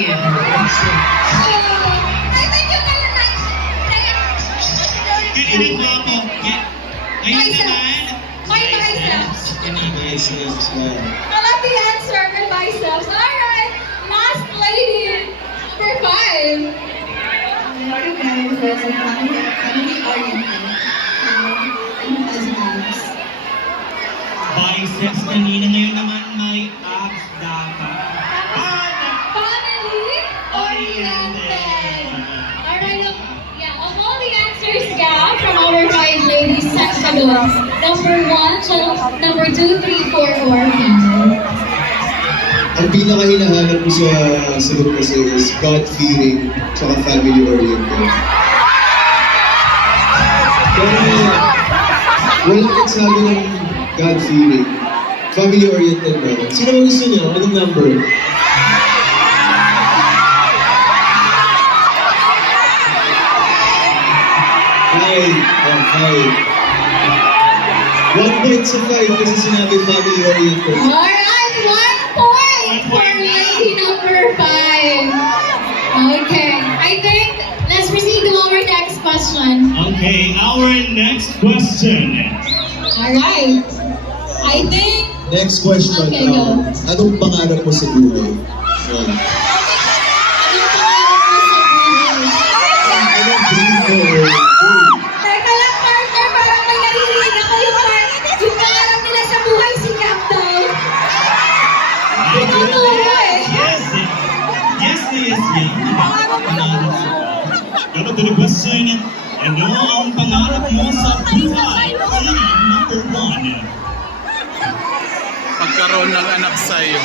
Yeah. I think you're gonna like Ganyan po ako. Ayun Biceps. naman. My biceps. Biceps. Wow. I love the answer, my biceps. Alright, last lady, number 5. Ano guys, family oriented. Ano has abs. Biceps kanina, ngayon naman may abs dapat. Family oriented. Alright, yeah, of all the answers, yeah, from our 5 ladies, set ka doon. Number 1, number 2, 3, 4, or 5. Ang pinaka-hinahanap ko sa sagot kasi is God-fearing tsaka family-oriented. Pero walang nagsabi ng God-fearing. Family-oriented na. Sino ba gusto niya? Anong number? Five. Oh, 5. 1 point sa 5 kasi sinabi family-oriented. Alright, 1 point for lady number 5. Okay, I think let's proceed to our next question. Okay, our next question. Alright, I think Next question. Okay, go. Anong pangarap mo sa buhay? One. Anong dream mo or goal? Teka lang, partner, parang may naririnig ako yung pangarap nila sa buhay si Cap daw. Tinuturo eh. Yes, yes, yes, yes. Dapat to the question, ano ang pangarap mo sa buhay? Number 1. Pagkaroon ng anak sa'yo.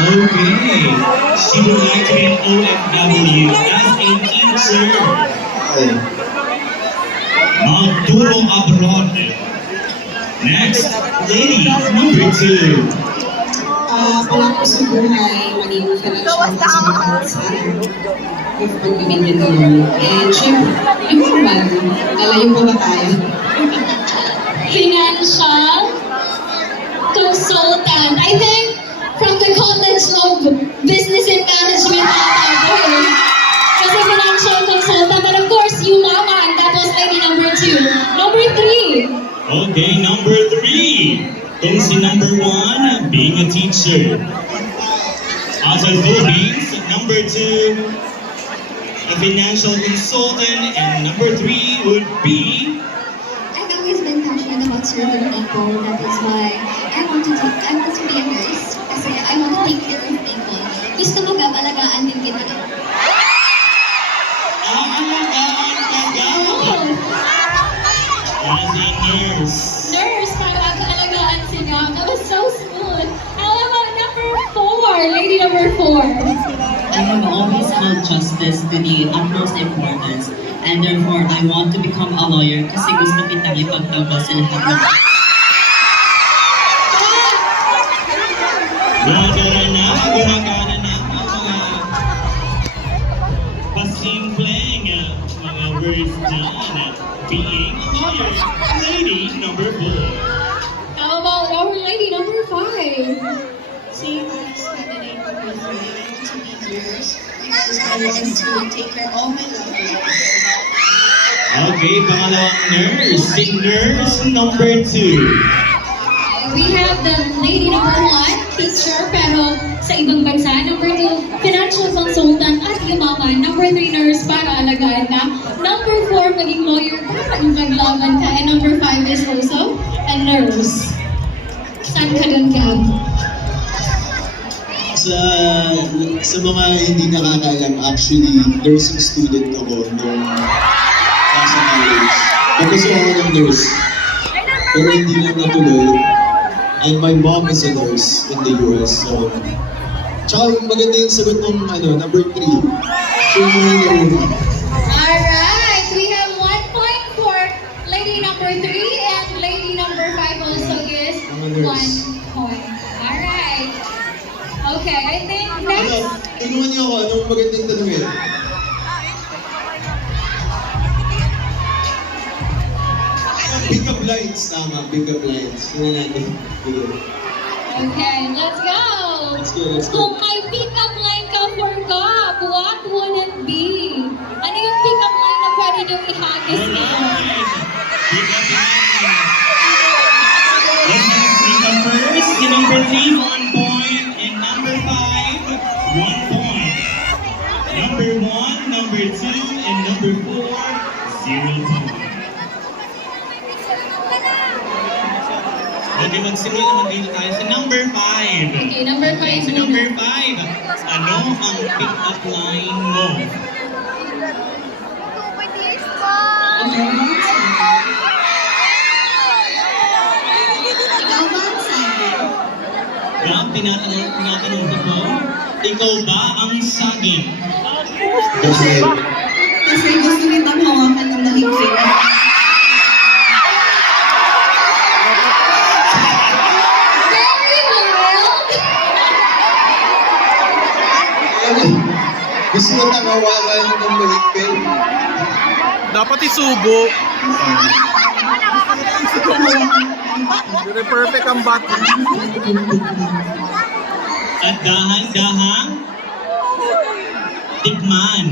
Okay. She would like to be an OFW as a teacher. Oh. Magturo abroad. Next, lady number 2. Pangarap ko sa buhay, maging financial consultant sa of pag-ibigay. And syempre, yung formal, lalayo pa ba tayo? Financial consultant. I think from the College of Business and Management ata ako eh. Kasi financial consultant. But of course, you mama, and that was lady number 2. Number 3. Okay, number 3. Kung si number 1, being a teacher. Outside Philippines, number 2, a financial consultant, and number 3 would be... I've always been passionate about serving people. That is why I want to be a nurse. Kasi I want to take care of people. Gusto mo ba, alagaan din kita? Alagaan ka daw. As a nurse. Nurse, para alagaan sila. That was so smooth. How about number 4? Lady number 4. I have always held justice to the utmost importance, and therefore I want to become a lawyer kasi gusto kitang ipagtanggol sa lahat ng Gumagana na ang mga pasimpleng mga words dyan. Being a lawyer, lady number 4. How about our lady number 5? Same as candidate number 3, I want to be nurse because I want to take care of all my loved ones. Okay, pangalawang nurse. Si nurse number 2. We have the lady number 1, teacher, pero sa ibang bansa. Number 2, financial consultant at yumaman. Number 3, nurse, para alagaan ka. Number 4, maging lawyer, para maglaban ka. And number 5 is also a nurse. Saan ka dun, Gab? Sa mga hindi nakakaalam, actually, nursing student ako nung nasa college. Gusto ako ng nurse. Pero hindi lang natuloy. And my mom is a nurse in the US. So, tsaka maganda yung sagot ng number 3. So, yung Alright, we have 1 point for lady number 3 and lady number 5 also is 1 point. Alright. Okay, I think next. Tulungan niyo ako, anong magandang tanongin? Pick up lines, tama. Pick-up lines. Ano natin? Sige. Okay, let's go! Let's go, let's go. Kung may pick-up line ka for Gab, what would it be? Ano yung pick-up line na pwede niyong ihagis niyo? Pick up line. Let's have pick up first. The number 3, 1 point. And number 5, 1 point. Number 1, number 2, and number 4, 0 point. Okay, magsimula naman dito tayo sa number 5. Okay, number 5 Sa number 5, ano ang pick-up line mo? Ikaw ba ang saging? Gab, tinatanong ko po, ikaw ba ang saging? Kasi gusto kitang hawakan ng mahigpit. Very wild! Gusto mo nang hawakan ng mahigpit? Dapat isubo. Very perfect ang button. At dahan-dahang tikman.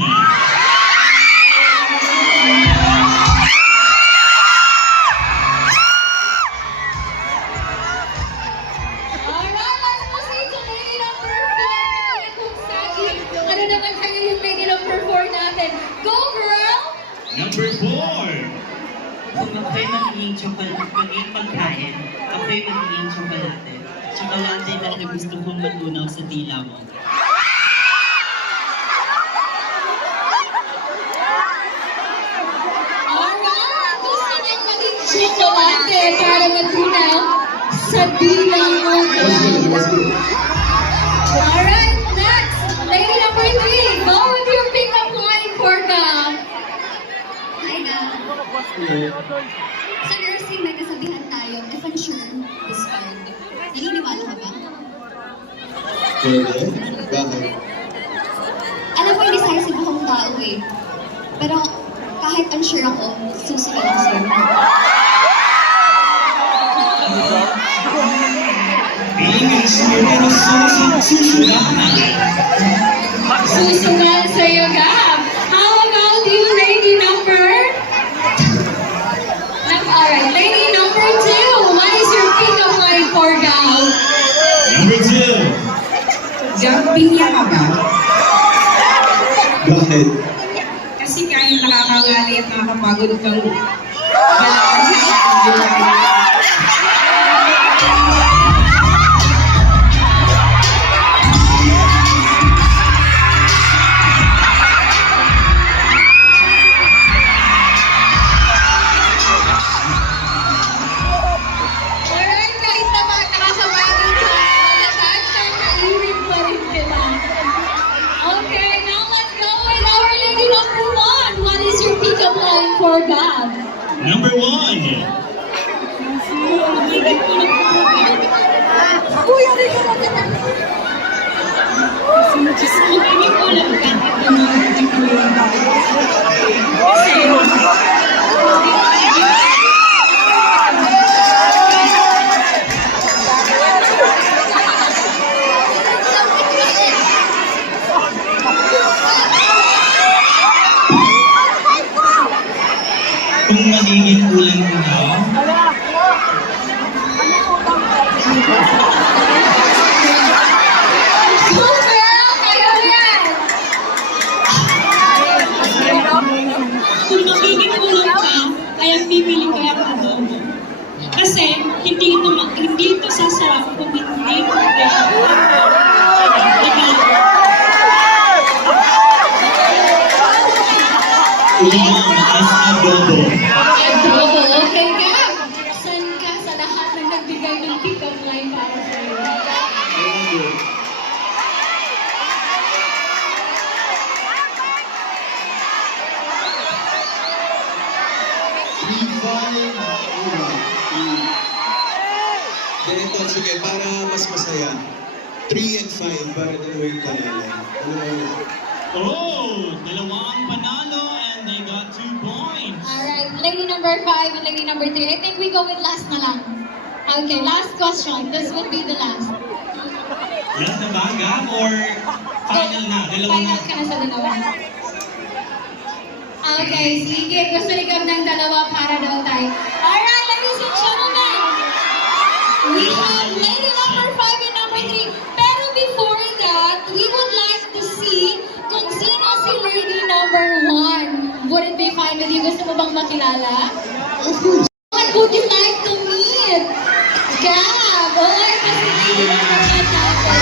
Alright, let's proceed to lady number 4. Kung saging, ano naman kayo yung lady number 4 natin? Go, girl! Number 4. Kung ako'y magiging magiging pagkain, ako'y magiging tsokolate. Tsokolate dahil gusto kong matunaw sa dila mo. Alright, gusto niyang maging tsokolate para matunaw sa dilang mo. Let's go. Alright, next, lady number 3. Go with your pick-up line for Gab. Hi, Gab. Sa nursing, may kasabihan tayo, if unsure, discard. Naniniwala ka ba? Pwede? Bakit? Alam ko, indecisive akong tao eh. Pero kahit unsure ako, susunod ako sa'yo. Being unsure pero susunod. Susunod sa'yo, Gab. How about you, lady number? Alright, lady number 2. What is your pick-up line for Gab? Number 2. Gab, pinya ka ba? Bakit? Kasi kahit nakakangali at nakakapagod kang balakad. Alright, kahit naman nakakabagod ka, malakad, kakairin pa rin kita. Okay, now let's go with our lady number 1. What is your pick-up line for Gab? Number 1. Kung magiging ulan mo daw, Go, girl! Kayo yan! Kung magiging ulam ka, kaya pipili ko yung adobo. Kasi hindi ito sasarap kung hindi mo ulan as adobo. Adobo, okay, Gab? San ka sa lahat ng nagbigay ng pick-up line para sa'yo? Ganito, sige, para mas masaya. 3 and 5 para dalawa yung panalo. Oh, dalawang panalo and they got 2 points. Alright, lady number 5 and lady number 3. I think we go with last na lang. Okay, last question. This would be the last. Last na ba, Gab? Or final na? Dalawa na? Final ka na sa dalawa. Okay, sige. Gusto ni Gab ng dalawa para daw tayo. Alright, ladies and gentlemen. We have lady number 5 and number 3. Pero before that, we would like to see kung sino si lady number 1. Would it be fine with you? Gusto mo bang makilala? Of course. What would you like to meet? Gab! Alright, kasi lady number 1 natin.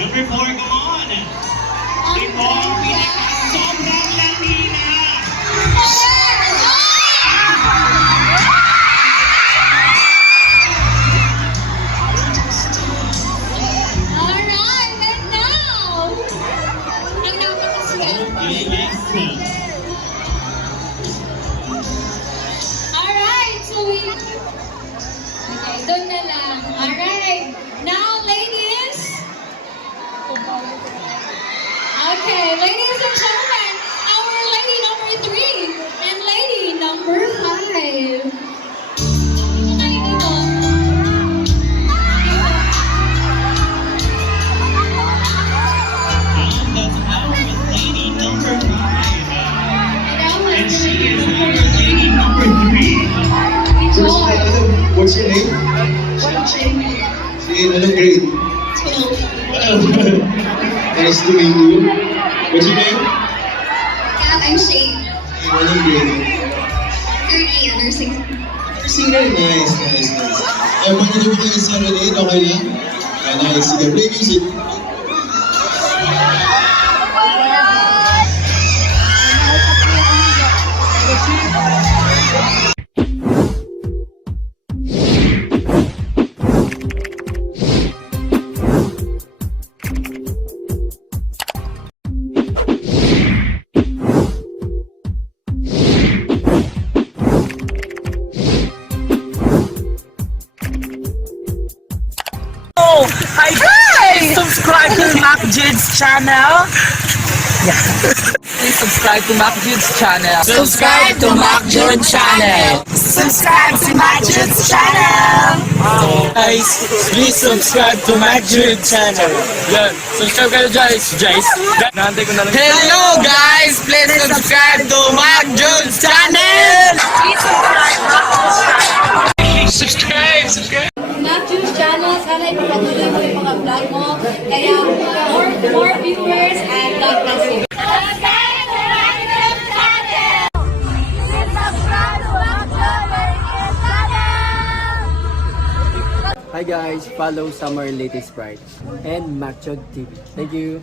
Number 4, come on! Ito ang pinaka-sobrang Latina! Alright, and now, ang napakaswerte. Yes. Alright, so we... Okay, doon na lang. Alright, now ladies. Okay, ladies and gentlemen, our lady number 3 and lady number 5. Ay, dito. And that's our lady number 5. And she is our lady number 3. What's your name? Jane, anong grade? Nice to meet you. What's your name? Gab, I'm Shane. Jane, anong grade? Third year, nursing. Singer, nice. Ay, pwede na ba kayo serenade? Okay lang? Ah, nice. Sige, play music. Hi guys! Subscribe to Mac Jids channel. Please subscribe to Mac Jids channel. Subscribe to Mac Jids channel. Subscribe to Mac Jids channel. Guys, please subscribe to Mac Jids channel. Yan, subscribe kayo guys. Nahantay ko na lang. Hello guys, please subscribe to Mac Jids channel. Please subscribe. Matthew's channel, sana ipapatuloy mo yung mga vlog mo. Kaya more viewers and God bless you. Hi guys, follow Summer Latest Sprite and Macchog TV. Thank you.